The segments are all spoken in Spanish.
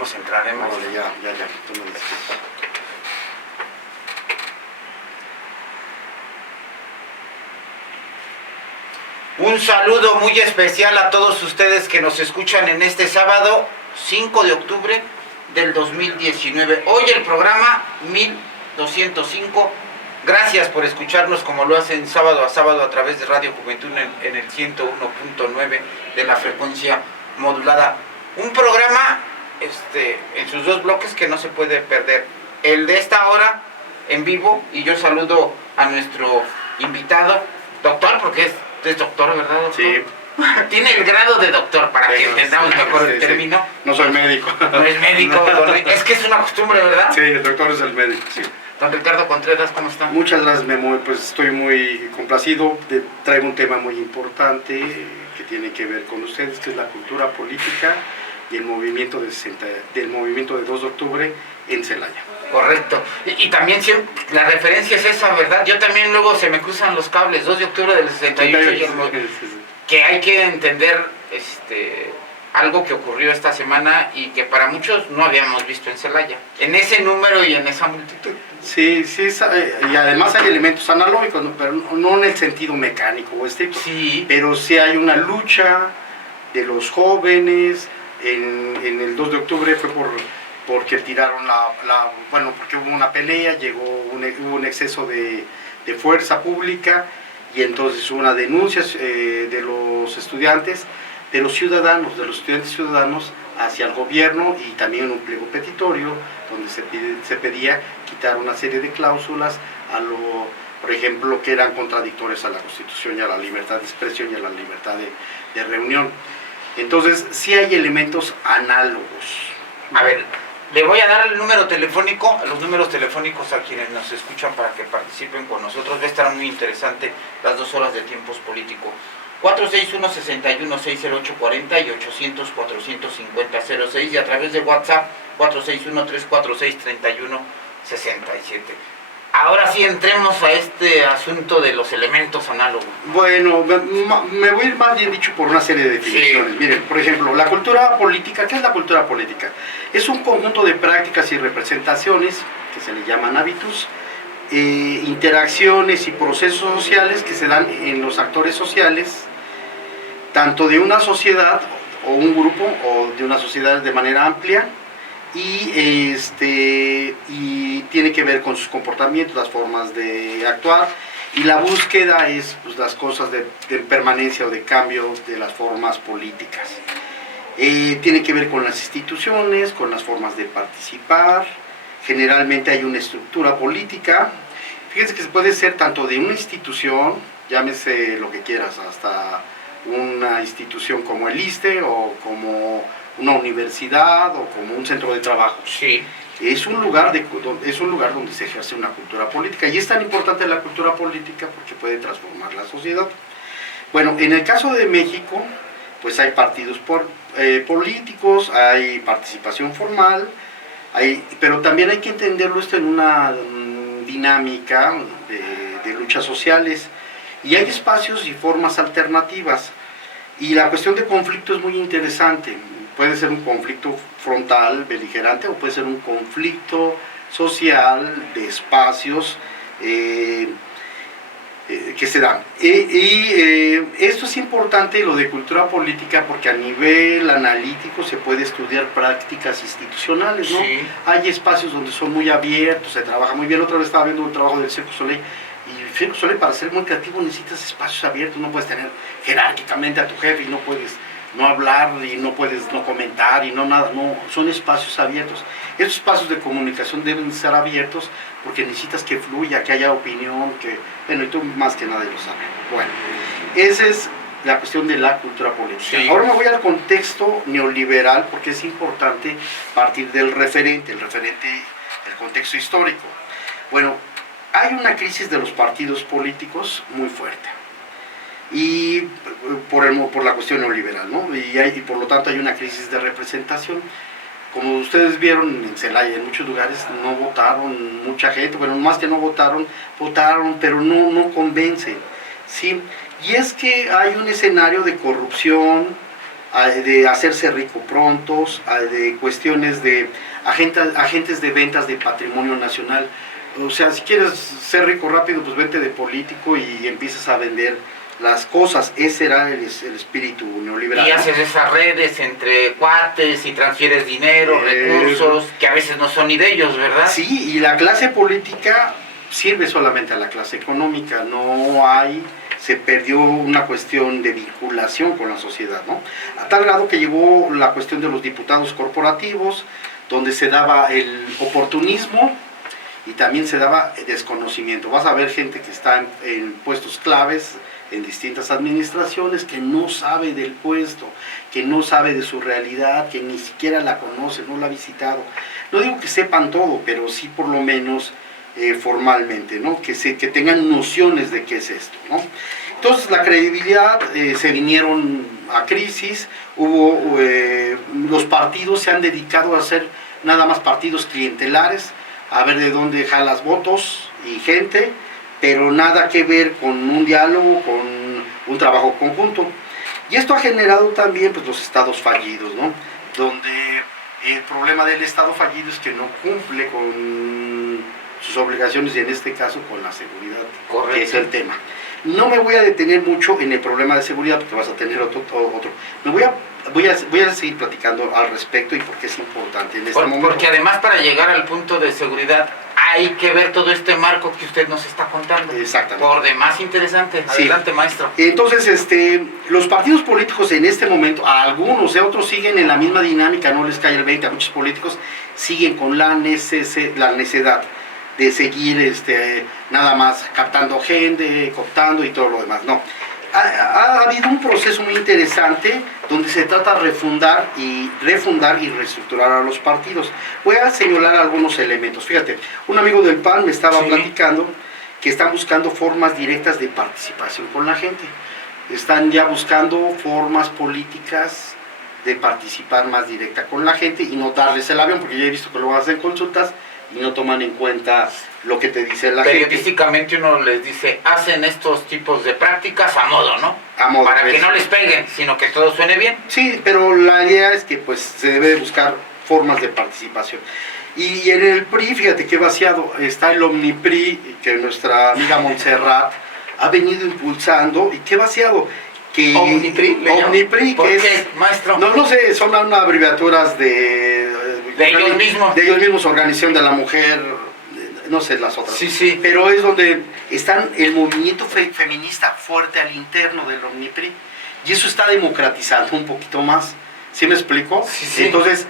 vamos a entrar, maestro. Vale, ya, tú me dices. Un saludo muy especial a todos ustedes que nos escuchan en este sábado 5 de octubre del 2019. Hoy el programa 1205. Gracias por escucharnos como lo hacen sábado a través de Radio Juventud en el 101.9 de la frecuencia modulada. Un programa en sus dos bloques que no se puede perder. El de esta hora en vivo, y yo saludo a nuestro invitado, doctor, porque es doctor, ¿verdad, doctor? Sí. Tiene el grado de doctor, para que entendamos mejor el término. Sí. No soy médico. No es médico, es que es una costumbre, ¿verdad? Sí, el doctor es el médico, sí. Don Ricardo Contreras, ¿cómo está? Muchas gracias, Memo. Pues estoy muy complacido. Traigo un tema muy importante que tiene que ver con ustedes, que es la cultura política y el movimiento del movimiento de 2 de octubre en Celaya. Correcto. Y también la referencia es esa, ¿verdad? Yo también luego se me cruzan los cables, 2 de octubre del 68, que hay que entender algo que ocurrió esta semana y que para muchos no habíamos visto en Celaya, en ese número y en esa multitud. Sí, y además hay elementos analógicos, ¿no? Pero no en el sentido mecánico o sí. Pero sí hay una lucha de los jóvenes. En el 2 de octubre fue porque tiraron porque hubo una pelea, hubo un exceso de fuerza pública, y entonces hubo una denuncia de los estudiantes ciudadanos hacia el gobierno, y también un pliego petitorio donde se pedía quitar una serie de cláusulas por ejemplo, que eran contradictorias a la Constitución y a la libertad de expresión y a la libertad de reunión. Entonces sí hay elementos análogos. A ver, le voy a dar el número telefónico, los números telefónicos a quienes nos escuchan para que participen con nosotros. Va a estar muy interesante las 2 horas de tiempos políticos. 461-61-60840 y 800-450-06, y a través de WhatsApp 461-346-3167. Ahora sí entremos a este asunto de los elementos análogos. Bueno, me voy a ir más bien dicho por una serie de definiciones. Sí. Miren, por ejemplo, la cultura política. ¿Qué es la cultura política? Es un conjunto de prácticas y representaciones que se le llaman hábitos, interacciones y procesos sociales que se dan en los actores sociales, tanto de una sociedad o un grupo o de una sociedad de manera amplia, y tiene que ver con sus comportamientos, las formas de actuar, y la búsqueda es las cosas de permanencia o de cambio de las formas políticas. Tiene que ver con las instituciones, con las formas de participar. Generalmente hay una estructura política. Fíjense que se puede ser tanto de una institución, llámese lo que quieras, hasta una institución como el ISSSTE o como una universidad o como un centro de trabajo. Sí. Es un lugar donde se ejerce una cultura política, y es tan importante la cultura política porque puede transformar la sociedad. Bueno, en el caso de México, pues hay partidos políticos, hay participación formal, pero también hay que entenderlo esto en una dinámica de luchas sociales, y hay espacios y formas alternativas, y la cuestión de conflicto es muy interesante. Puede ser un conflicto frontal, beligerante, o puede ser un conflicto social de espacios que se dan. Esto es importante, lo de cultura política, porque a nivel analítico se puede estudiar prácticas institucionales, ¿no? Sí. Hay espacios donde son muy abiertos, se trabaja muy bien. Otra vez estaba viendo un trabajo del Cirque du Soleil, y el Cirque du Soleil, para ser muy creativo, necesitas espacios abiertos. No puedes tener jerárquicamente a tu jefe, y no puedes no hablar, y no puedes no comentar, y no nada, no, son espacios abiertos. Estos espacios de comunicación deben ser abiertos porque necesitas que fluya, que haya opinión, y tú más que nadie lo sabes. Bueno, esa es la cuestión de la cultura política. Sí. Ahora me voy al contexto neoliberal, porque es importante partir del referente, el contexto histórico. Bueno, hay una crisis de los partidos políticos muy fuerte, y por la cuestión neoliberal, ¿no? Y por lo tanto hay una crisis de representación. Como ustedes vieron en Celaya, en muchos lugares no votaron mucha gente. Bueno, más que no votaron, pero no convencen, ¿sí? Y es que hay un escenario de corrupción, de hacerse rico prontos, de cuestiones de agentes de ventas de patrimonio nacional. O sea, si quieres ser rico rápido, pues vente de político y empiezas a vender las cosas. Ese era el espíritu neoliberal. Y haces esas redes entre cuates y transfieres dinero, recursos, que a veces no son ni de ellos, ¿verdad? Sí, y la clase política sirve solamente a la clase económica, se perdió una cuestión de vinculación con la sociedad, ¿no? A tal grado que llegó la cuestión de los diputados corporativos, donde se daba el oportunismo y también se daba desconocimiento. Vas a ver gente que está en puestos claves en distintas administraciones, que no sabe del puesto, que no sabe de su realidad, que ni siquiera la conoce, no la ha visitado. No digo que sepan todo, pero sí por lo menos formalmente, ¿no? Que tengan nociones de qué es esto, ¿no? Entonces la credibilidad se vinieron a crisis, los partidos se han dedicado a hacer nada más partidos clientelares, a ver de dónde jalas votos y gente, pero nada que ver con un diálogo, con un trabajo conjunto. Y esto ha generado también pues, los estados fallidos, ¿no? Donde el problema del estado fallido es que no cumple con sus obligaciones y en este caso con la seguridad, correcto, que es el tema. No me voy a detener mucho en el problema de seguridad porque vas a tener otro. Voy a seguir platicando al respecto y por qué es importante en este momento. Porque además para llegar al punto de seguridad hay que ver todo este marco que usted nos está contando. Exactamente. Por demás interesante. Adelante, sí, maestro. Entonces, los partidos políticos en este momento, a algunos, otros siguen en la misma dinámica, no les cae el 20, a muchos políticos siguen con la necedad de seguir nada más captando gente, cooptando y todo lo demás. No. Ha habido un proceso muy interesante donde se trata de refundar y reestructurar a los partidos. Voy a señalar algunos elementos. Fíjate, un amigo del PAN me estaba platicando que están buscando formas directas de participación con la gente. Están ya buscando formas políticas de participar más directa con la gente y no darles el avión, porque yo he visto que lo hacen consultas y no toman en cuenta lo que te dice la gente. Periodísticamente uno les dice, hacen estos tipos de prácticas a modo, ¿no? A modo. Para que no les peguen, sino que todo suene bien. Sí, pero la idea es que pues se debe buscar formas de participación. Y en el PRI, fíjate qué vaciado, está el OmniPRI, que nuestra amiga Montserrat ha venido impulsando, y qué vaciado. Que OmniPRI, que es, qué, maestro? No sé, son unas abreviaturas de ellos mismos. De ellos mismos, Organización de la Mujer, no sé las otras. Sí. Pero es donde están el movimiento feminista fuerte al interno del OmniPRI. Y eso está democratizando un poquito más. ¿Sí me explico? Sí. Entonces,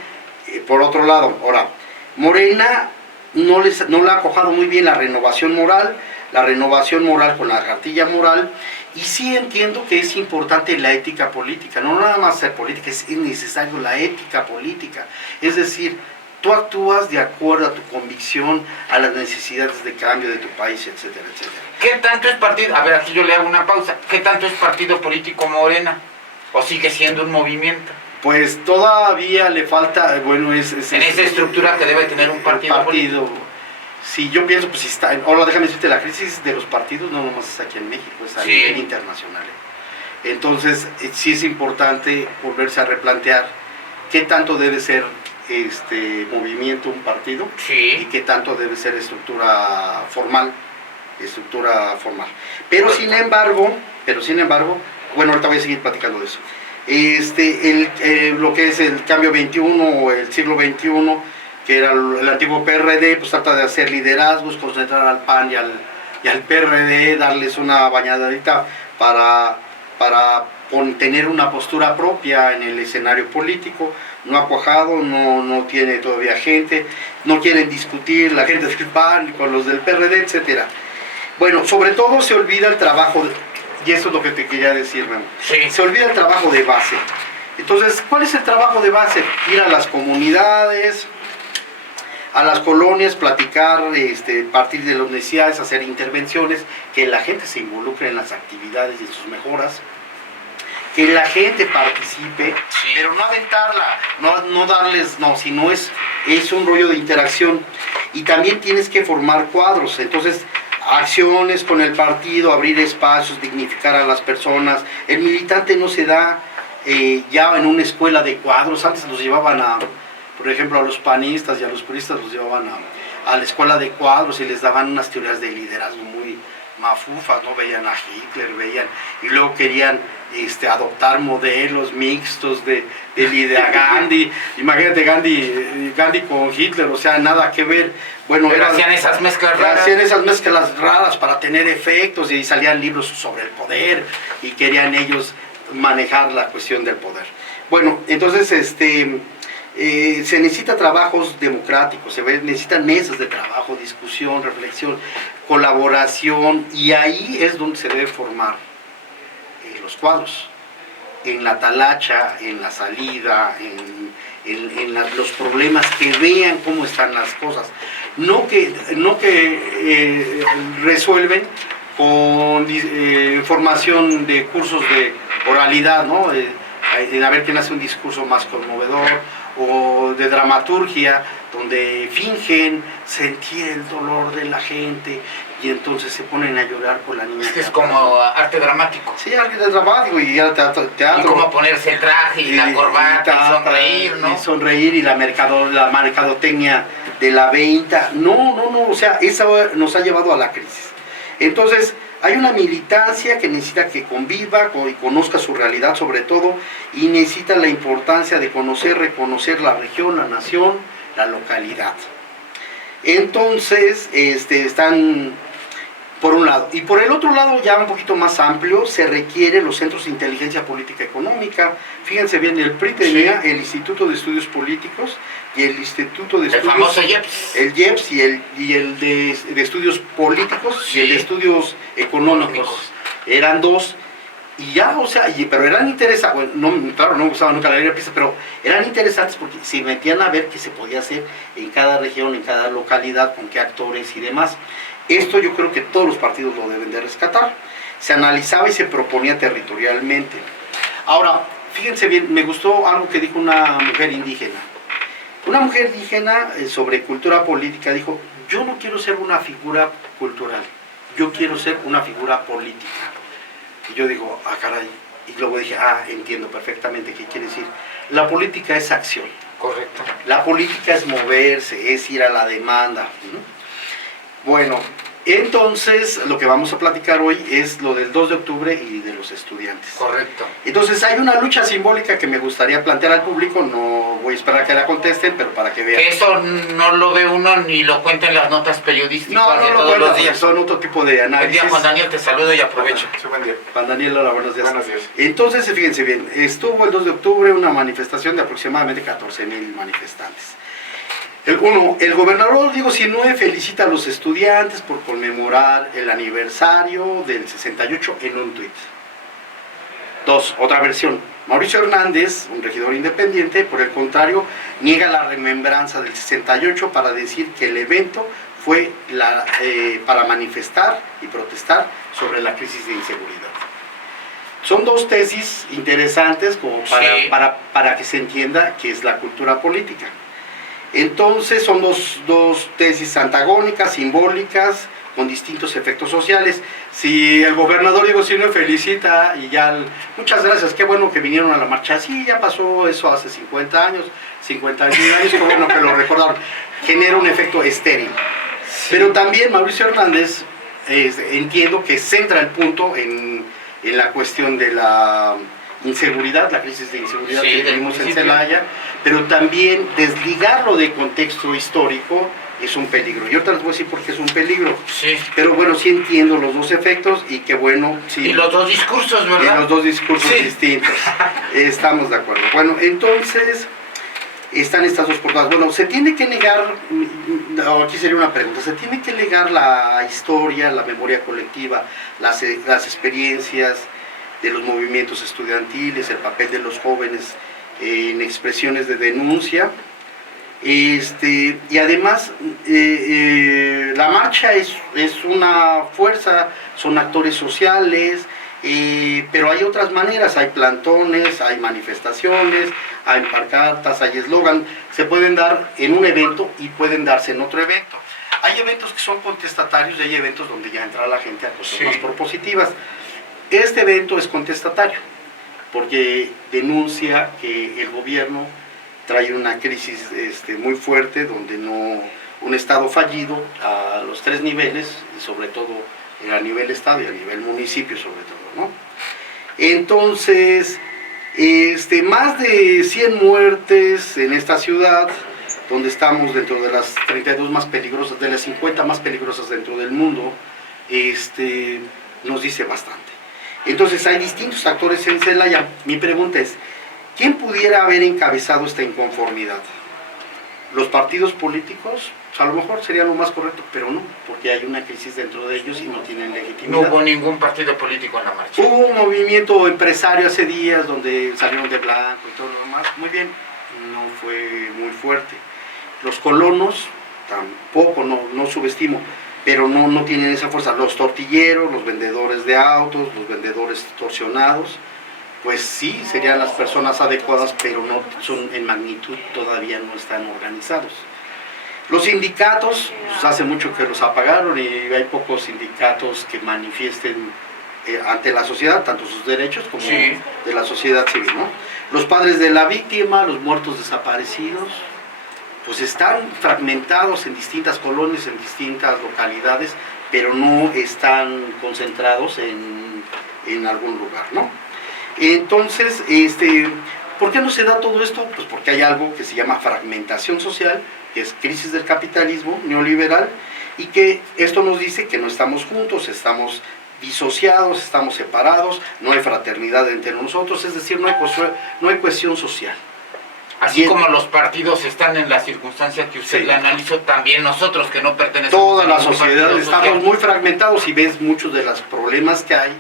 por otro lado, ahora, Morena no le ha cojado muy bien la renovación moral con la cartilla moral. Y sí entiendo que es importante la ética política, no nada más ser política, es necesario la ética política. Es decir, tú actúas de acuerdo a tu convicción, a las necesidades de cambio de tu país, etcétera, etcétera. ¿Qué tanto es partido? A ver, aquí yo le hago una pausa. ¿Qué tanto es partido político Morena? ¿O sigue siendo un movimiento? Pues todavía le falta, bueno, en esa estructura que debe tener un partido político. Sí, yo pienso, pues si está, ahora déjame decirte, la crisis de los partidos no nomás es aquí en México, es a nivel internacional. Entonces, sí es importante volverse a replantear qué tanto debe ser movimiento, un partido, y qué tanto debe ser estructura formal. Pero sin embargo, bueno, ahorita voy a seguir platicando de eso. Lo que es el cambio 21 o el siglo 21, que era el antiguo PRD, pues trata de hacer liderazgos, concentrar al PAN y al PRD, darles una bañadita para tener una postura propia en el escenario político. No ha cuajado, no tiene todavía gente, no quieren discutir la gente del PAN con los del PRD, etcétera. Bueno, sobre todo se olvida el trabajo, y eso es lo que te quería decir, Memo. Sí. Se olvida el trabajo de base. Entonces, ¿cuál es el trabajo de base? Ir a las comunidades, a las colonias, platicar, partir de las necesidades, hacer intervenciones, que la gente se involucre en las actividades y en sus mejoras, que la gente participe, pero no aventarla, no darles, sino es un rollo de interacción. Y también tienes que formar cuadros, entonces acciones con el partido, abrir espacios, dignificar a las personas. El militante no se da ya en una escuela de cuadros. Antes los llevaban por ejemplo, a los panistas y a los puristas los llevaban a la escuela de cuadros y les daban unas teorías de liderazgo muy mafufas, ¿no? Veían a Hitler, y luego querían adoptar modelos mixtos de a Gandhi. Imagínate Gandhi con Hitler, o sea, nada que ver. Bueno, hacían esas mezclas raras. Hacían esas mezclas raras para tener efectos, y salían libros sobre el poder y querían ellos manejar la cuestión del poder. Bueno, entonces se necesita trabajos democráticos, necesitan mesas de trabajo, discusión, reflexión, colaboración, y ahí es donde se debe formar los cuadros, en la talacha, en la salida, en los problemas, que vean cómo están las cosas, no que resuelven con formación de cursos de oralidad, ¿no? A ver quién hace un discurso más conmovedor, o de dramaturgia, donde fingen sentir el dolor de la gente y entonces se ponen a llorar por la niña. Es que es como arte dramático. Sí, arte dramático, y ya teatro. Y como ponerse el traje y la corbata y sonreír, ¿no? Y sonreír, y la mercadotecnia de la venta. No, o sea, eso nos ha llevado a la crisis. Entonces, hay una militancia que necesita que conviva y conozca su realidad sobre todo, y necesita la importancia de reconocer la región, la nación, la localidad. Entonces, están por un lado. Y por el otro lado, ya un poquito más amplio, se requiere los centros de inteligencia política económica. Fíjense bien, el PRI tenía el Instituto de Estudios Políticos y el Instituto de Estudios... El famoso IEPS. El IEPS y el de Estudios Políticos, sí, y el de Estudios Económicos. Eran dos. Y ya, o sea, pero eran interesantes. Bueno, claro, no me gustaba nunca la ley de pieza, pero eran interesantes porque se metían a ver qué se podía hacer en cada región, en cada localidad, con qué actores y demás. Esto yo creo que todos los partidos lo deben de rescatar. Se analizaba y se proponía territorialmente. Ahora, fíjense bien, me gustó algo que dijo una mujer indígena. Una mujer indígena sobre cultura política dijo: yo no quiero ser una figura cultural, yo quiero ser una figura política. Y yo digo, caray, y luego dije, entiendo perfectamente qué quiere decir. La política es acción. Correcto. La política es moverse, es ir a la demanda. Bueno, entonces lo que vamos a platicar hoy es lo del 2 de octubre y de los estudiantes. Correcto. Entonces hay una lucha simbólica que me gustaría plantear al público, no voy a esperar a que la contesten, pero para que vean. Que eso no lo ve uno ni lo cuenta en las notas periodísticas de todos los días. Son otro tipo de análisis. Buen día, Juan Daniel, te saludo y aprovecho. Sí, buen día. Juan Daniel, hola, buenos días. Buenos días. Entonces, fíjense bien, estuvo el 2 de octubre una manifestación de aproximadamente 14,000 manifestantes. El gobernador Diego Sinue felicita a los estudiantes por conmemorar el aniversario del 68 en un tuit. 2. Otra versión. Mauricio Hernández, un regidor independiente, por el contrario, niega la remembranza del 68 para decir que el evento fue para manifestar y protestar sobre la crisis de inseguridad. Son dos tesis interesantes como para que se entienda qué es la cultura política. Entonces son dos tesis antagónicas, simbólicas, con distintos efectos sociales. Si el gobernador Diego Sinue felicita y muchas gracias, qué bueno que vinieron a la marcha, sí, ya pasó eso hace 50 años, 51 años, qué bueno que lo recordaron, genera un efecto estéril. Sí. Pero también Mauricio Hernández, entiendo que centra el punto en la cuestión de la inseguridad, la crisis de inseguridad que vivimos en Celaya, pero también desligarlo de contexto histórico es un peligro. Yo te les voy a decir por qué es un peligro. Sí. Pero bueno, sí entiendo los dos efectos y qué bueno. Sí, y los dos discursos, ¿verdad? Y los dos discursos distintos. Estamos de acuerdo. Bueno, entonces están estas dos portadas. Bueno, se tiene que negar, aquí sería una pregunta, se tiene que negar la historia, la memoria colectiva, las experiencias de los movimientos estudiantiles, el papel de los jóvenes en expresiones de denuncia. Y además la marcha es una fuerza, son actores sociales, pero hay otras maneras, hay plantones, hay manifestaciones, hay pancartas, hay eslogan, se pueden dar en un evento y pueden darse en otro evento. Hay eventos que son contestatarios y hay eventos donde ya entra la gente a cosas más propositivas. Este evento es contestatario. porque denuncia que el gobierno trae una crisis muy fuerte, donde un Estado fallido a los 3 niveles, sobre todo a nivel Estado y a nivel municipio sobre todo, ¿no? Entonces, más de 100 muertes en esta ciudad, donde estamos dentro de las 32 más peligrosas, de las 50 más peligrosas dentro del mundo, nos dice bastante. Entonces hay distintos actores en Celaya. Mi pregunta es, ¿quién pudiera haber encabezado esta inconformidad? ¿Los partidos políticos? A lo mejor sería lo más correcto, pero no, porque hay una crisis dentro de ellos y no tienen legitimidad. No hubo ningún partido político en la marcha. Hubo un movimiento empresario hace días donde salieron de blanco y todo lo demás. Muy bien, no fue muy fuerte. Los colonos tampoco, no subestimo, pero no tienen esa fuerza. Los tortilleros, los vendedores de autos, los vendedores extorsionados, pues sí, serían las personas adecuadas, pero no son en magnitud, todavía no están organizados. Los sindicatos, pues hace mucho que los apagaron y hay pocos sindicatos que manifiesten ante la sociedad, tanto sus derechos como sí, de la sociedad civil, ¿no? Los padres de la víctima, los muertos desaparecidos, pues están fragmentados en distintas colonias, en distintas localidades, pero no están concentrados en algún lugar, ¿no? Entonces, ¿por qué no se da todo esto? Pues porque hay algo que se llama fragmentación social, que es crisis del capitalismo neoliberal, y que esto nos dice que no estamos juntos, estamos disociados, estamos separados, no hay fraternidad entre nosotros, es decir, no hay cohesión social. Así como los partidos están en la circunstancia que usted le analizó, también nosotros que no pertenecemos toda la a ningún sociedad partido estamos social, muy fragmentados, y ves muchos de los problemas que hay,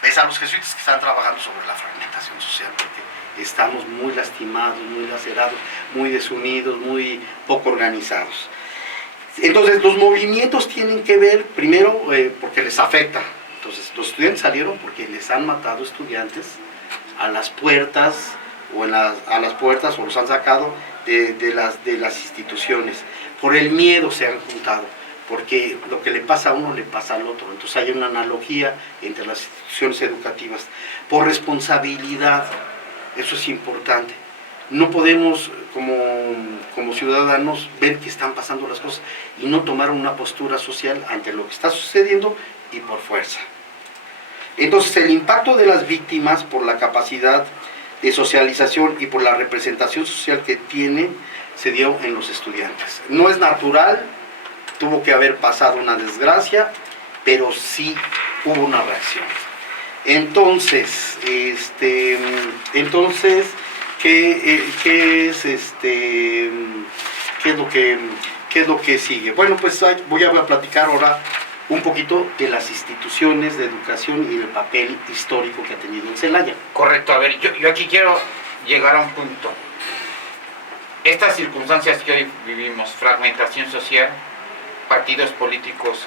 ves a los jesuitas que están trabajando sobre la fragmentación social, porque estamos muy lastimados, muy lacerados, muy desunidos, muy poco organizados. Entonces los movimientos tienen que ver, primero, porque les afecta. Entonces los estudiantes salieron porque les han matado estudiantes a las puertas, o los han sacado de las instituciones. Por el miedo se han juntado, porque lo que le pasa a uno le pasa al otro. Entonces hay una analogía entre las instituciones educativas. Por responsabilidad, eso es importante. No podemos, como ciudadanos, ver que están pasando las cosas y no tomar una postura social ante lo que está sucediendo y por fuerza. Entonces el impacto de las víctimas por la capacidad de socialización y por la representación social que tienen se dio en los estudiantes. No es natural, tuvo que haber pasado una desgracia, pero sí hubo una reacción. Entonces, ¿qué es lo que sigue? Bueno, pues voy a platicar ahora un poquito de las instituciones de educación y del papel histórico que ha tenido en Celaya. Correcto, a ver, yo aquí quiero llegar a un punto. Estas circunstancias que hoy vivimos, fragmentación social, partidos políticos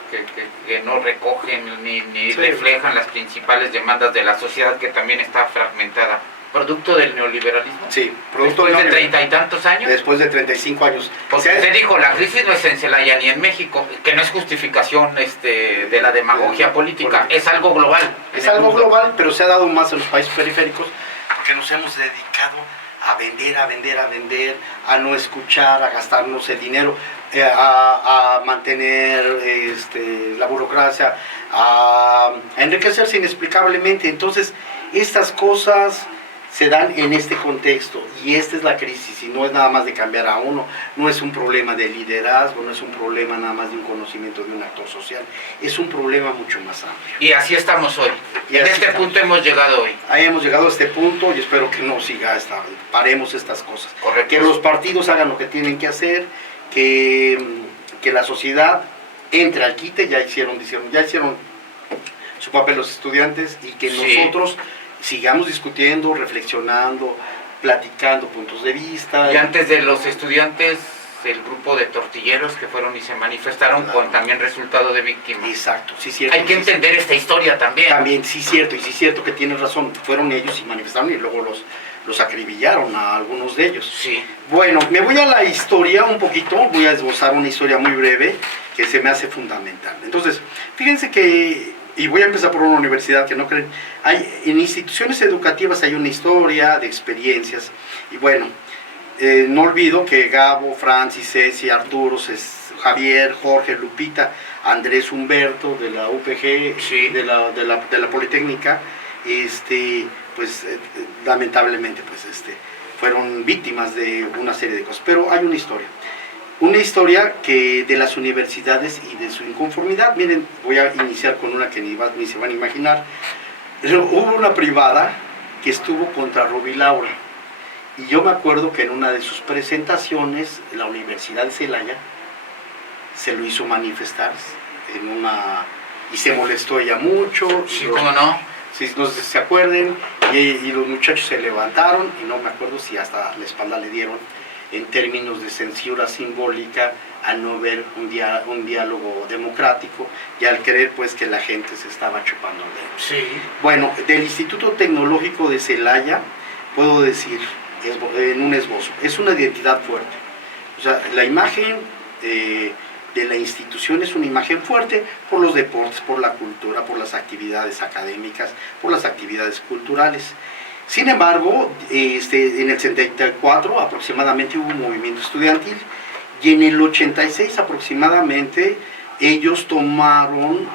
que no recogen ni sí, reflejan las principales demandas de la sociedad, que también está fragmentada, producto del neoliberalismo. Sí, producto después de 30 y tantos años. Después de 35 años. Porque usted dijo, la crisis no es en Celaya ni en México, que no es justificación de la demagogia política, es algo global. Es algo global, pero se ha dado más en los países periféricos, porque nos hemos dedicado a vender, a no escuchar, a gastarnos el dinero, a mantener la burocracia, a enriquecerse inexplicablemente. Entonces, estas cosas se dan en este contexto, y esta es la crisis, y no es nada más de cambiar a uno, no es un problema de liderazgo, no es un problema nada más de un conocimiento de un actor social, es un problema mucho más amplio. Y así estamos hoy, en este punto hemos llegado hoy. Ahí hemos llegado a este punto, y espero que no siga paremos estas cosas. Correcto. Que los partidos hagan lo que tienen que hacer, que la sociedad entre al quite, ya hicieron su papel los estudiantes, y que sí, nosotros sigamos discutiendo, reflexionando, platicando puntos de vista. Y antes de los estudiantes, el grupo de tortilleros que fueron y se manifestaron, claro, con también resultado de víctimas. Exacto, sí, cierto. Hay que entender esta historia también. También, sí, cierto, y sí, cierto que tienes razón, fueron ellos y manifestaron, y luego los acribillaron a algunos de ellos. Sí. Bueno, me voy a la historia un poquito, voy a esbozar una historia muy breve que se me hace fundamental. Entonces, fíjense que y voy a empezar por una universidad que no creen, en instituciones educativas hay una historia de experiencias, y bueno, no olvido que Gabo, Francis, Ceci, Arturo, Javier, Jorge, Lupita, Andrés Humberto de la UPG, sí, de la Politécnica, pues lamentablemente pues fueron víctimas de una serie de cosas, pero hay una historia que de las universidades y de su inconformidad. Miren, voy a iniciar con una que ni se van a imaginar. Hubo una privada que estuvo contra Rubí Laura, y yo me acuerdo que en una de sus presentaciones la Universidad de Celaya se lo hizo manifestar y se molestó ella mucho. Sí, ¿cómo no? Si no sé si se acuerden, y los muchachos se levantaron, y no me acuerdo si hasta la espalda le dieron, en términos de censura simbólica, al no ver un diálogo democrático, y al creer pues que la gente se estaba chupando el dedo. Sí. Bueno, del Instituto Tecnológico de Celaya, puedo decir, en un esbozo, es una identidad fuerte. O sea, la imagen de la institución es una imagen fuerte por los deportes, por la cultura, por las actividades académicas, por las actividades culturales. Sin embargo, en el 74 aproximadamente hubo un movimiento estudiantil, y en el 86 aproximadamente ellos tomaron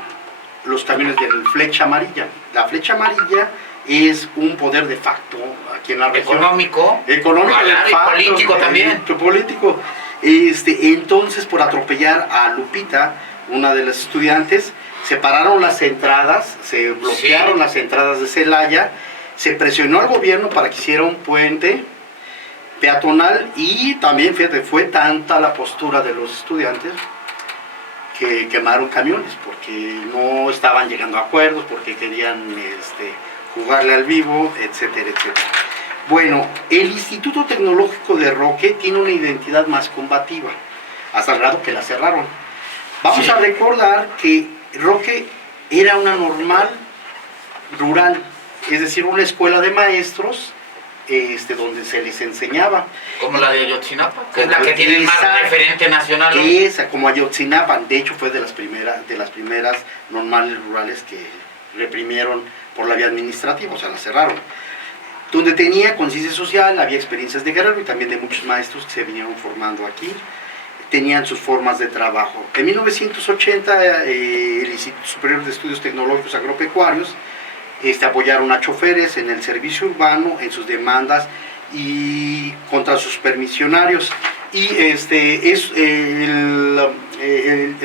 los caminos de la Flecha Amarilla. La Flecha Amarilla es un poder de facto aquí en la región. Económico de facto, y político también. Político. Entonces, por atropellar a Lupita, una de las estudiantes, separaron las entradas, se bloquearon las entradas de Celaya, se presionó al gobierno para que hiciera un puente peatonal, y también, fíjate, fue tanta la postura de los estudiantes que quemaron camiones porque no estaban llegando a acuerdos, porque querían jugarle al vivo, etcétera, etcétera. Bueno, el Instituto Tecnológico de Roque tiene una identidad más combativa, hasta el grado que la cerraron. Vamos a recordar que Roque era una normal rural, es decir, una escuela de maestros donde se les enseñaba. Como la de Ayotzinapa, que es la que tiene más referente nacional, ¿no? Esa, como Ayotzinapa, de hecho fue de las primeras normales rurales que reprimieron por la vía administrativa, o sea, la cerraron. Donde tenía conciencia social, había experiencias de Guerrero y también de muchos maestros que se vinieron formando aquí, tenían sus formas de trabajo. En 1980, el Instituto Superior de Estudios Tecnológicos Agropecuarios apoyaron a choferes en el servicio urbano, en sus demandas y contra sus permisionarios. Y el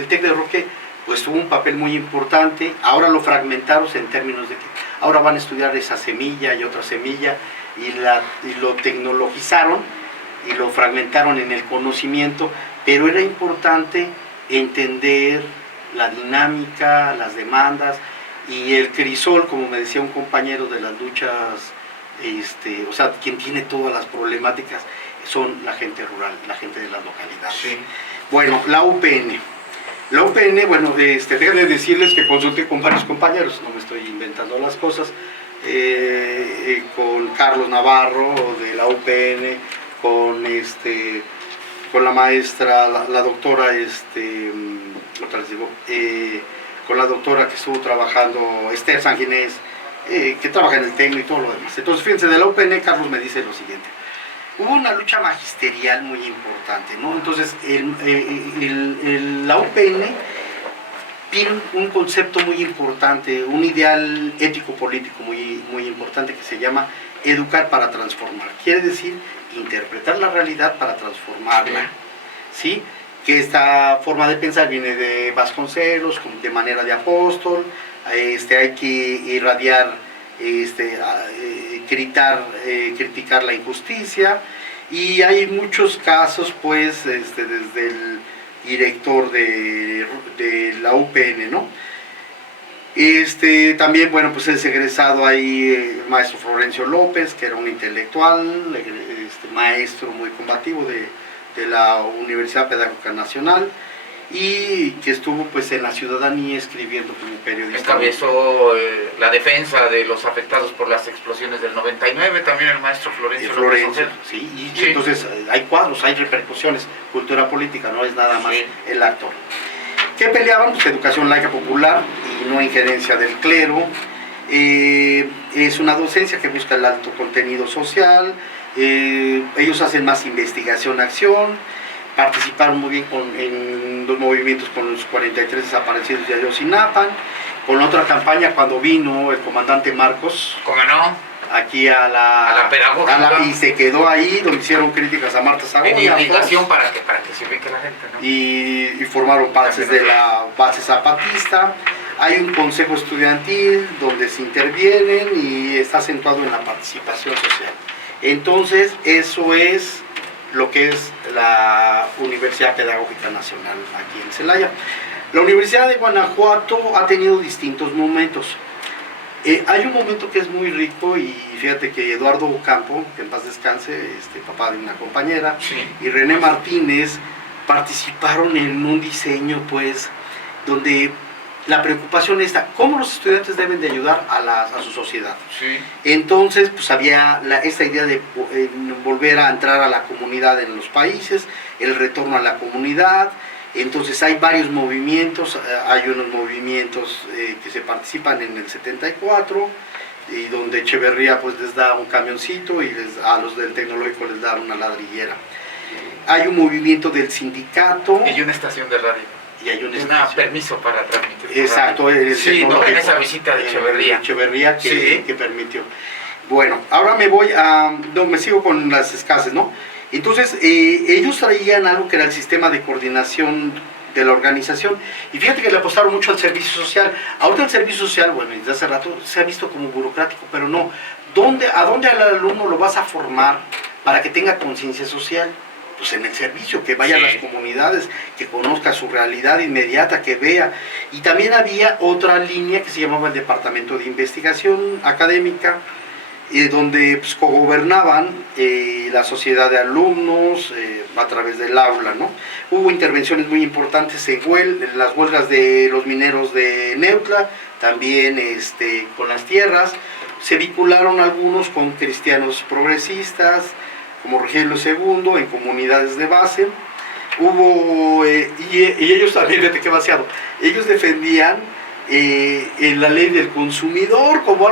TEC de Roque pues tuvo un papel muy importante. Ahora lo fragmentaron en términos de que ahora van a estudiar esa semilla y otra semilla, y lo tecnologizaron y lo fragmentaron en el conocimiento, pero era importante entender la dinámica, las demandas, y el crisol, como me decía un compañero, de las luchas, o sea, quien tiene todas las problemáticas son la gente rural, la gente de las localidades. Sí. Bueno, la UPN. La UPN, bueno, déjenme decirles que consulté con varios compañeros, no me estoy inventando las cosas, con Carlos Navarro de la UPN, con la maestra, la doctora, otra les digo, con la doctora que estuvo trabajando, Esther Sanginés, que trabaja en el técnico y todo lo demás. Entonces, fíjense, de la UPN, Carlos me dice lo siguiente: hubo una lucha magisterial muy importante, ¿no? Entonces, la UPN tiene un concepto muy importante, un ideal ético-político muy importante, que se llama educar para transformar. Quiere decir interpretar la realidad para transformarla, ¿sí? Que esta forma de pensar viene de Vasconcelos, de manera de apóstol. Hay que irradiar, criticar la injusticia, y hay muchos casos, pues, desde el director de la UPN, ¿no? También, bueno, pues es egresado ahí el maestro Florencio López, que era un intelectual, maestro muy combativo de la Universidad Pedagógica Nacional, y que estuvo pues en La Ciudadanía escribiendo como periodista. Encabezó la defensa de los afectados por las explosiones del 99, también el maestro Florencio López. Sí, y entonces hay cuadros, hay repercusiones, cultura política, no es nada más el actor. ¿Qué peleaban? Pues educación laica popular y no injerencia del clero. Es una docencia que busca el alto contenido social. Ellos hacen más investigación-acción. Participaron muy bien en los movimientos con los 43 desaparecidos de Ayotzinapa. Con otra campaña cuando vino el comandante Marcos. ¿Cómo no? Aquí a la pedagógica. y se quedó ahí, donde hicieron críticas a Marta Zagoya. En indicación para que se ubique la gente, ¿no? Y formaron bases de la base zapatista. Hay un consejo estudiantil donde se intervienen y está acentuado en la participación social. Entonces, eso es lo que es la Universidad Pedagógica Nacional aquí en Celaya. La Universidad de Guanajuato ha tenido distintos momentos. Hay un momento que es muy rico y fíjate que Eduardo Ocampo, que en paz descanse, papá de una compañera, sí, y René Martínez participaron en un diseño, pues, donde la preocupación está, ¿cómo los estudiantes deben de ayudar a su sociedad? Sí. Entonces, pues había esta idea de volver a entrar a la comunidad en los países, el retorno a la comunidad. Entonces hay varios movimientos, hay unos movimientos que se participan en el 74, y donde Echeverría pues les da un camioncito y a los del tecnológico les da una ladrillera. Hay un movimiento del sindicato. Y una estación de radio. Y hay una permiso para transmitir. Exacto, sí, ¿no? En esa visita de Echeverría. Echeverría sí, que permitió. Bueno, ahora me sigo con las escasas, ¿no? Entonces, ellos traían algo que era el sistema de coordinación de la organización, y fíjate que le apostaron mucho al servicio social. Ahorita el servicio social, bueno, desde hace rato se ha visto como burocrático, pero no. ¿A dónde al alumno lo vas a formar para que tenga conciencia social? Pues en el servicio, que vaya a las comunidades, que conozca su realidad inmediata, que vea. Y también había otra línea que se llamaba el Departamento de Investigación Académica, donde pues, cogobernaban la sociedad de alumnos a través del aula, ¿no? Hubo intervenciones muy importantes en las huelgas de los mineros de Neutla, también con las tierras. Se vincularon algunos con cristianos progresistas, como Rogelio II, en comunidades de base. Hubo, y ellos también, fíjate qué vaciado, ellos defendían en la ley del consumidor como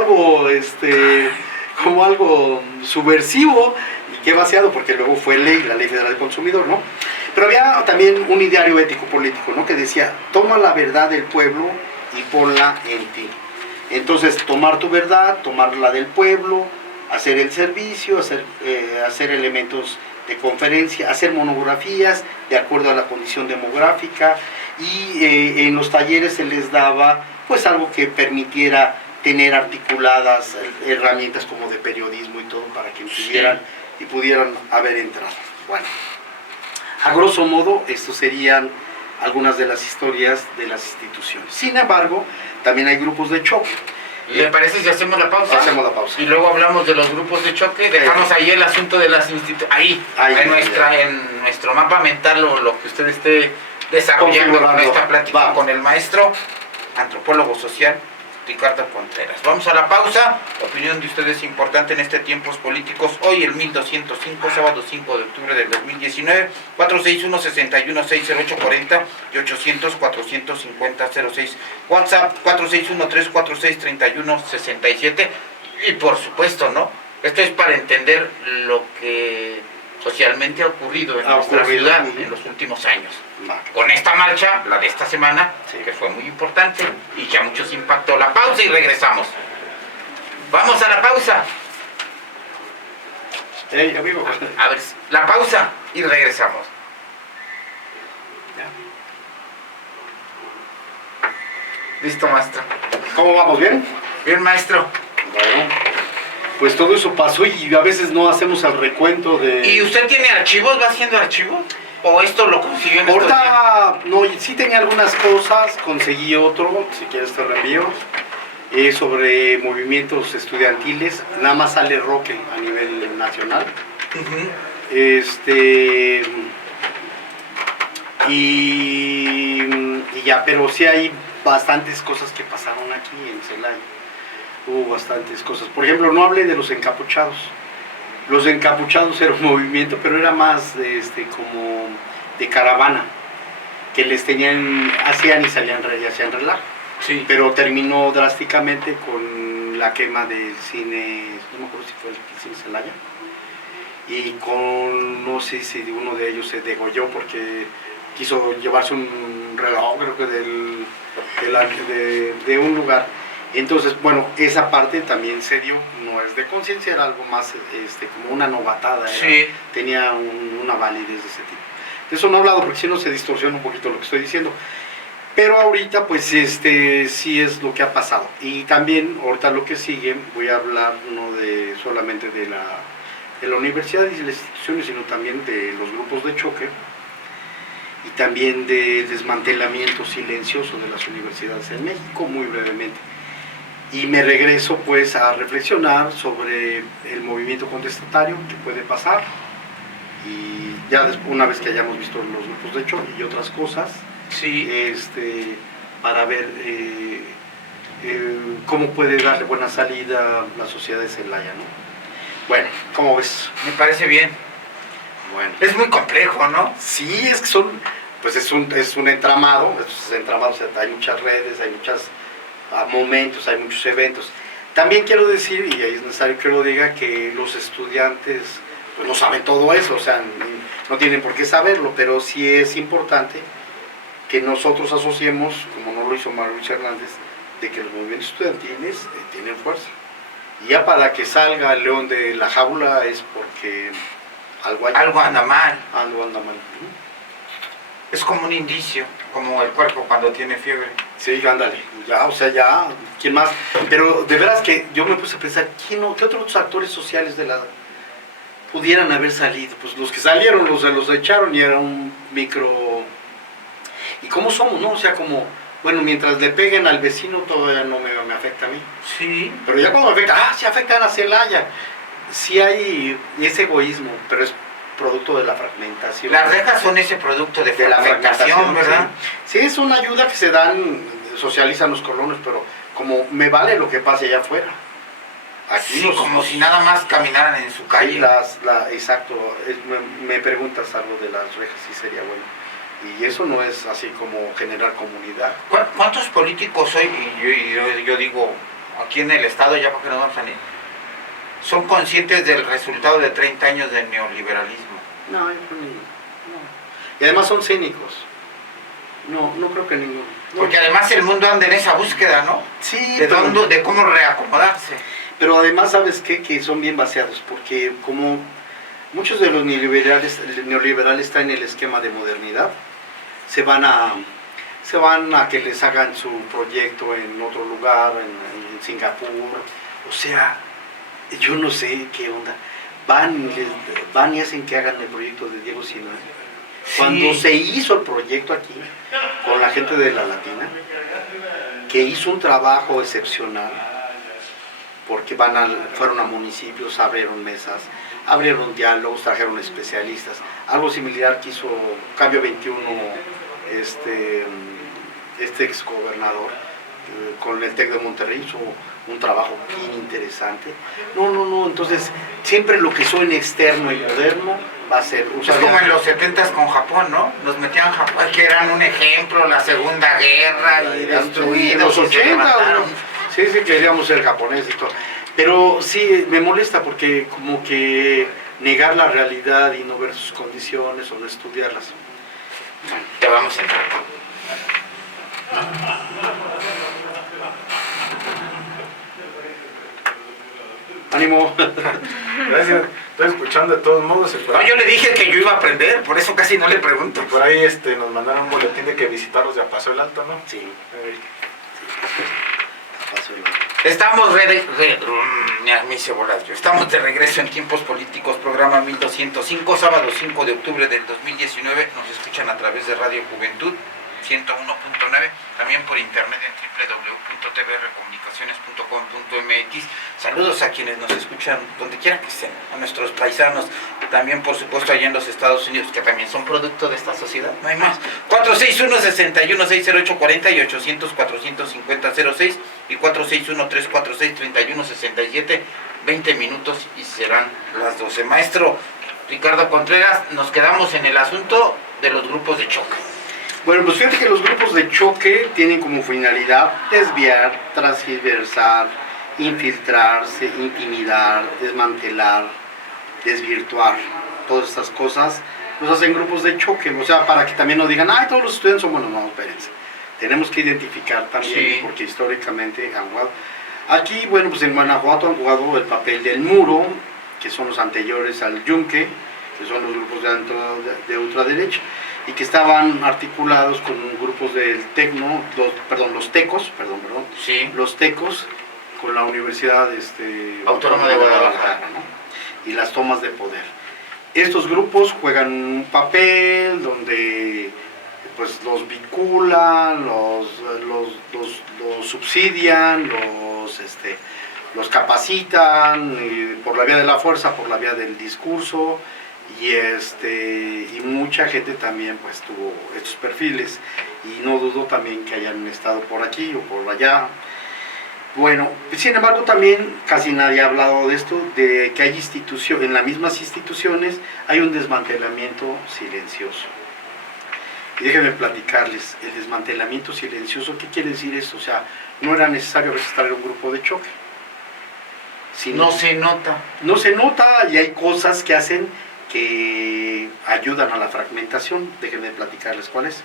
algo subversivo, y qué vaciado, porque luego fue la ley federal del consumidor, ¿no? Pero había también un ideario ético-político, ¿no? Que decía, toma la verdad del pueblo y ponla en ti. Entonces, tomar tu verdad, tomar la del pueblo, hacer el servicio, hacer elementos de conferencia, hacer monografías de acuerdo a la condición demográfica, y en los talleres se les daba pues algo que permitiera tener articuladas herramientas como de periodismo y todo para que pudieran haber entrado. Bueno, a grosso modo, estos serían algunas de las historias de las instituciones. Sin embargo, también hay grupos de choque. ¿Le parece si hacemos la pausa? Hacemos la pausa. Y luego hablamos de los grupos de choque. Dejamos ahí el asunto de las instituciones. En nuestro mapa mental, o lo que usted esté desarrollando con esta plática con el maestro, antropólogo social, Ricardo Contreras. Vamos a la pausa. La opinión de ustedes es importante en este tiempos políticos. Hoy el 1205, sábado 5 de octubre del 2019, 461-61-60840 y 800-450-06. WhatsApp 461-346-3167. Y por supuesto, ¿no? Esto es para entender lo que socialmente ha ocurrido en nuestra ciudad en los últimos años. Con esta marcha, la de esta semana, que fue muy importante y que a muchos impactó. La pausa y regresamos. Vamos a la pausa. Amigo. A ver, la pausa y regresamos. Listo, maestro. ¿Cómo vamos? ¿Bien? Bien, maestro. Bueno, pues todo eso pasó y a veces no hacemos el recuento de... ¿Y usted tiene archivos? ¿Va haciendo archivos? ¿O esto lo consiguió en estos días? Ahorita, no, sí tenía algunas cosas, conseguí otro, si quieres te reenvío, sobre movimientos estudiantiles, nada más sale Roque a nivel nacional. Y ya, pero sí hay bastantes cosas que pasaron aquí en Celaya. Hubo bastantes cosas. Por ejemplo, no hablé de los encapuchados. Los encapuchados era un movimiento, pero era más como de caravana, que les hacían y hacían relajo. Sí. pero terminó drásticamente con la quema del cine, no me acuerdo si fue el cine Celaya, y no sé si uno de ellos se degolló porque quiso llevarse un reloj, creo que de un lugar. Entonces, bueno, esa parte también se dio, no es de conciencia, era algo más como una novatada, Sí. tenía una validez de ese tipo. De eso no he hablado porque si no se distorsiona un poquito lo que estoy diciendo. Pero ahorita pues sí es lo que ha pasado. Y también ahorita lo que sigue, voy a hablar no solamente de la universidad y de las instituciones, sino también de los grupos de choque y también del desmantelamiento silencioso de las universidades en México, muy brevemente. Y me regreso pues a reflexionar sobre el movimiento contestatario que puede pasar, y ya una vez que hayamos visto los grupos de choque y otras cosas, Sí. Para ver cómo puede darle buena salida la sociedad de Celaya, ¿no? Bueno, ¿cómo ves? Me parece bien. Bueno. Es muy complejo, ¿no? Sí, es que pues es un entramado, o sea, hay muchas redes, hay muchos momentos, hay muchos eventos. También quiero decir, y ahí es necesario que lo diga, que los estudiantes pues no saben todo eso, o sea, no tienen por qué saberlo, pero sí es importante que nosotros asociemos, como no lo hizo Mario Luis Hernández, de que los movimientos estudiantiles tienen fuerza. Y ya para que salga el león de la jaula es porque algo anda mal. Algo anda mal. Es como un indicio, como el cuerpo cuando tiene fiebre. Sí, ándale, ya, o sea, ya, ¿quién más? Pero de veras que yo me puse a pensar, ¿qué otros actores sociales pudieran haber salido? Pues los que salieron, los echaron y era un micro... ¿Y cómo somos, no? O sea, como, bueno, mientras le peguen al vecino todavía no me afecta a mí. Sí. Pero ya cuando me afecta, sí afectan a Celaya. Sí hay ese egoísmo, pero es producto de la fragmentación. Las rejas son ese producto de la fragmentación, ¿verdad? Sí, es una ayuda que se socializan los colonos, pero como me vale lo que pase allá afuera. Aquí sí, como si nada más caminaran en su calle. Sí, exacto, me preguntas algo de las rejas, sí sería bueno. Y eso no es así como generar comunidad. ¿Cuántos políticos hoy, y yo digo, aquí en el estado, ya porque no vamos a ni, son conscientes del resultado de 30 años del neoliberalismo? No. Y además son cínicos. No creo que ninguno. No. Porque además el mundo anda en esa búsqueda, ¿no? Sí. De cómo reacomodarse. Pero además, ¿sabes qué? Que son bien vaciados, porque como muchos de los neoliberales, el neoliberal está en el esquema de modernidad, se van a que les hagan su proyecto en otro lugar, en Singapur, o sea, yo no sé qué onda, van y hacen que hagan el proyecto de Diego Sinue. Cuando se hizo el proyecto aquí, con la gente de la Latina, que hizo un trabajo excepcional, porque fueron a municipios, abrieron mesas, abrieron diálogos, trajeron especialistas, algo similar que hizo Cambio 21, este exgobernador, con el TEC de Monterrey, hizo un trabajo bien interesante. No, entonces siempre lo que suene externo y moderno va a ser... Es como en los 70s con Japón, ¿no? Nos metían Japón, que eran un ejemplo, la Segunda Guerra, y destruidos, los 80, sí, queríamos ser japoneses y todo. Pero sí, me molesta porque como que negar la realidad y no ver sus condiciones o no estudiarlas. Te vamos a entrar. ánimo. Gracias. Estoy escuchando de todos modos. No, yo le dije que yo iba a aprender, por eso casi no le pregunto. Por ahí nos mandaron un boletín de que visitarlos ya pasó el alto, ¿no? Sí. Pasó el alto. Estamos estamos de regreso en Tiempos Políticos, programa 1205, sábado 5 de octubre del 2019. Nos escuchan a través de Radio Juventud 101.9, también por internet en www.tvrcomunicaciones.com.mx. Saludos a quienes nos escuchan donde quiera que estén, a nuestros paisanos, también por supuesto allá en los Estados Unidos, que también son producto de esta sociedad, no hay más. 461-61-608-40 y 800-450-06 y 461-346-3167, 20 minutos y serán las 12. Maestro Ricardo Contreras, nos quedamos en el asunto de los grupos de choque. Bueno, pues fíjate que los grupos de choque tienen como finalidad desviar, transgiversar, infiltrarse, intimidar, desmantelar, desvirtuar. Todas estas cosas los hacen grupos de choque, o sea, para que también no digan, ay, todos los estudiantes son buenos. No, espérense. Tenemos que identificar también, Sí. porque históricamente han jugado. Aquí, bueno, pues en Guanajuato han jugado el papel del muro, que son los anteriores al yunque, que son los grupos de ultraderecha, y que estaban articulados con grupos del tecno, los tecos, Sí. los tecos, con la Universidad Autónoma de Guadalajara, ¿no? Y las tomas de poder. Estos grupos juegan un papel donde pues los vinculan, los subsidian, los capacitan por la vía de la fuerza, por la vía del discurso, y mucha gente también pues tuvo estos perfiles, y no dudo también que hayan estado por aquí o por allá. Bueno, sin embargo también casi nadie ha hablado de esto, de que hay en las mismas instituciones hay un desmantelamiento silencioso. Y déjenme platicarles, el desmantelamiento silencioso, ¿qué quiere decir esto? O sea, no era necesario a veces traer un grupo de choque. No se nota. No se nota, y hay cosas que hacen que ayudan a la fragmentación. Déjenme platicarles cuál es.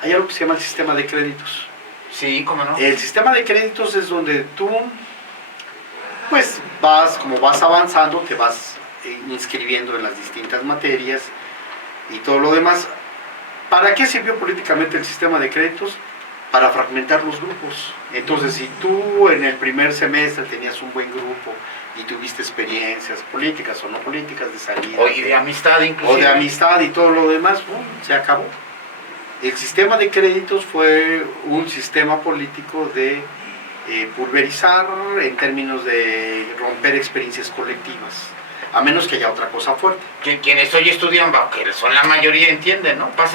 Hay algo que se llama el sistema de créditos. Sí, ¿cómo no? El sistema de créditos es donde tú, pues como vas avanzando, te vas inscribiendo en las distintas materias y todo lo demás. ¿Para qué sirvió políticamente el sistema de créditos? Para fragmentar los grupos. Entonces, si tú en el primer semestre tenías un buen grupo y tuviste experiencias políticas o no políticas de salida, O de amistad inclusive. o de amistad y todo lo demás, se acabó. El sistema de créditos fue un sistema político de pulverizar en términos de romper experiencias colectivas, a menos que haya otra cosa fuerte. Quienes hoy estudian, que son la mayoría, entienden, ¿no? Pasan